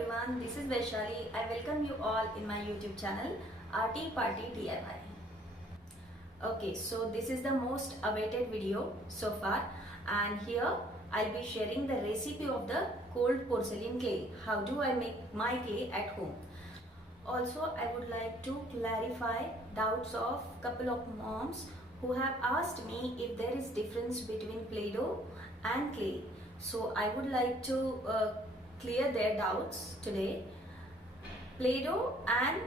everyone, this is Vaishali. I welcome you all in my YouTube channel Arty Party DIY. Okay, so this is the most awaited video so far, and here I'll be sharing the recipe of the cold porcelain clay. How do I make my clay at home? Also, I would like to clarify doubts of couple of moms who have asked me if there is difference between Play-Doh and clay. So I would like to clear their doubts today. Play-Doh and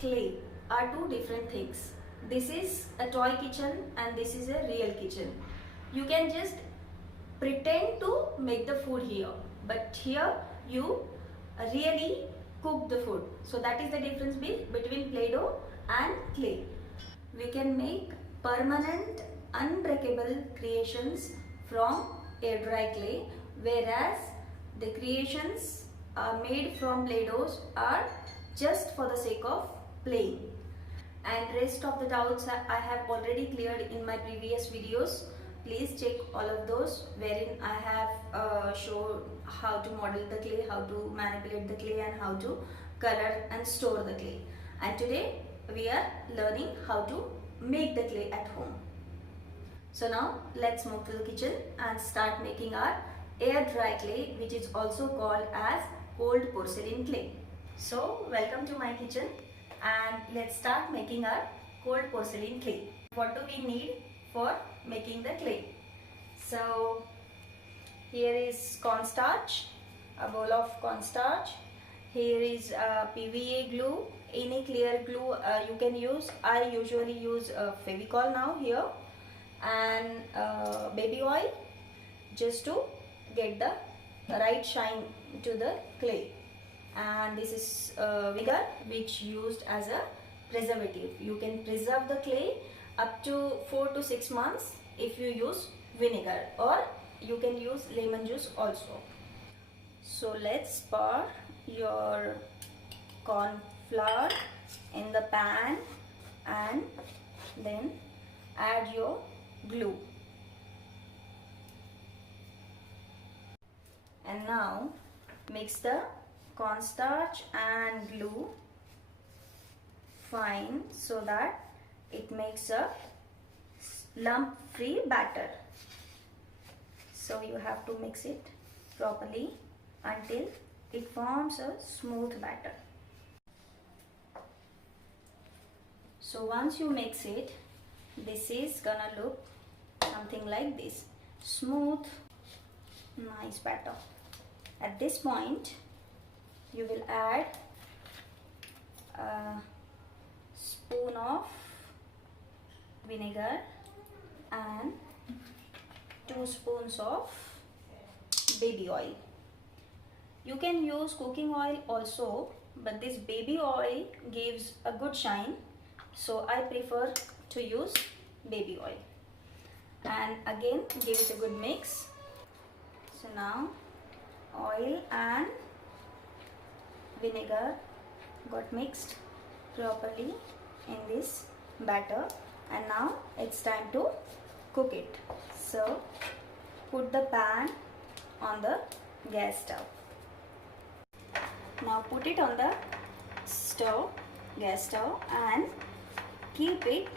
clay are two different things. This is a toy kitchen and this is a real kitchen. You can just pretend to make the food here, but here you really cook the food. So that is the difference between Play-Doh and clay. We can make permanent unbreakable creations from air dry clay, whereas the creations made from Play-Dohs are just for the sake of playing. And rest of the doubts I have already cleared in my previous videos. Please check all of those, wherein I have shown how to model the clay, how to manipulate the clay, and how to color and store the clay. And today we are learning how to make the clay at home. So now let's move to the kitchen and start making our air dry clay, which is also called as cold porcelain clay. So welcome to my kitchen, and let's start making our cold porcelain clay. What do we need for making the clay? So here is cornstarch, a bowl of cornstarch. Here is PVA glue, any clear glue you can use. I usually use Fevicol now here, and baby oil, just to get the right shine to the clay. And this is vinegar, which used as a preservative. You can preserve the clay up to 4 to 6 months if you use vinegar, or you can use lemon juice also. So let's pour your corn flour in the pan and then add your glue. And now mix the cornstarch and glue fine so that it makes a lump free batter. So you have to mix it properly until it forms a smooth batter. So once you mix it, this is gonna look something like this, smooth, nice batter. At this point you will add a spoon of vinegar and 2 spoons of baby oil. You can use cooking oil also, but this baby oil gives a good shine, so I prefer to use baby oil. And again give it a good mix. So now oil and vinegar got mixed properly in this batter, and now it's time to cook it. So put the pan on the gas stove. Now put it on the gas stove, and keep it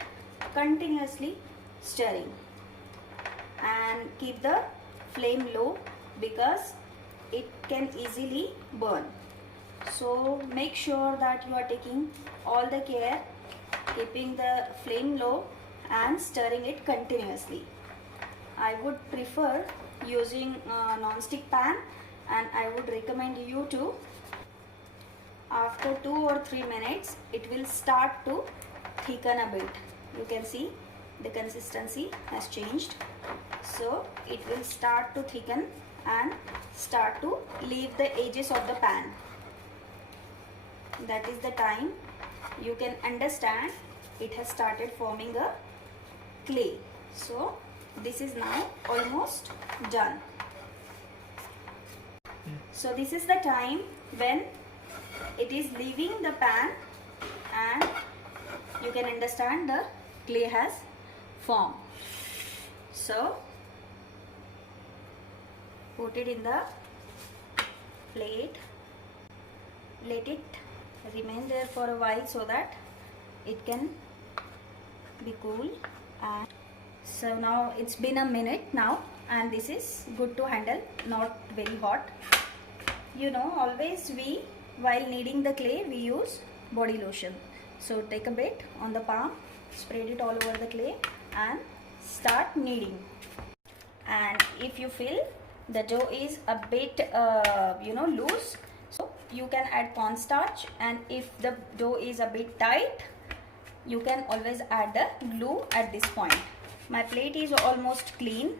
continuously stirring, and keep the flame low because it can easily burn. So make sure that you are taking all the care, keeping the flame low and stirring it continuously. I would prefer using a non-stick pan, and I would recommend you to, after 2 or 3 minutes, it will start to thicken a bit. You can see the consistency has changed. So it will start to thicken and start to leave the edges of the pan. That is the time you can understand it has started forming a clay. So this is now almost done. So this is the time when it is leaving the pan, and you can understand the clay has formed. So put it in the plate let it remain there for a while so that it can be cool. And so now it's been a minute now, and this is good to handle, not very hot. You know, always we, while kneading the clay, we use body lotion. So take a bit on the palm, spread it all over the clay and start kneading. And if you feel the dough is a bit loose, so you can add cornstarch, and if the dough is a bit tight, you can always add the glue at this point. My plate is almost clean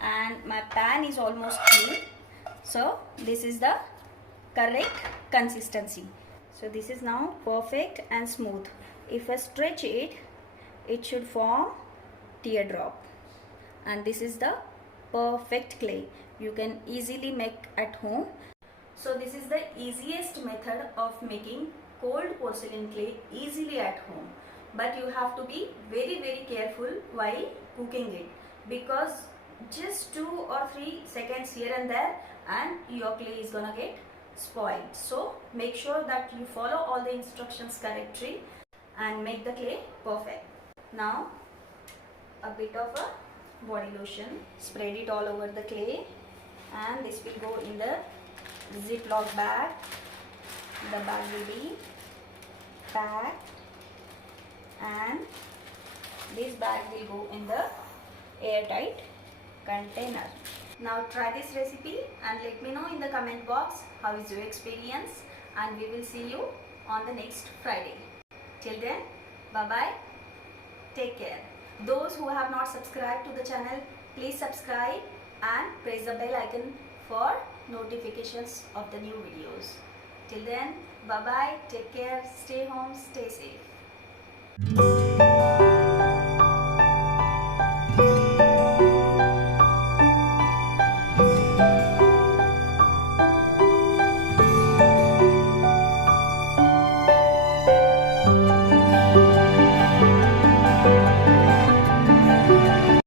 and my pan is almost clean, so this is the correct consistency. So this is now perfect and smooth. If I stretch it, it should form teardrop, and this is the perfect clay you can easily make at home. So this is the easiest method of making cold porcelain clay easily at home, but you have to be very careful while cooking it, because just 2 or 3 seconds here and there and your clay is gonna get spoiled. So make sure that you follow all the instructions correctly and make the clay perfect. Now a bit of a body lotion, spread it all over the clay, and this will go in the Ziploc bag. The bag will be packed and this bag will go in the airtight container. Now try this recipe and let me know in the comment box how is your experience, and we will see you on the next Friday. Till then, bye bye, take care. Those who have not subscribed to the channel, please subscribe and press the bell icon for notifications of the new videos. Till then, bye bye, take care, stay home, stay safe.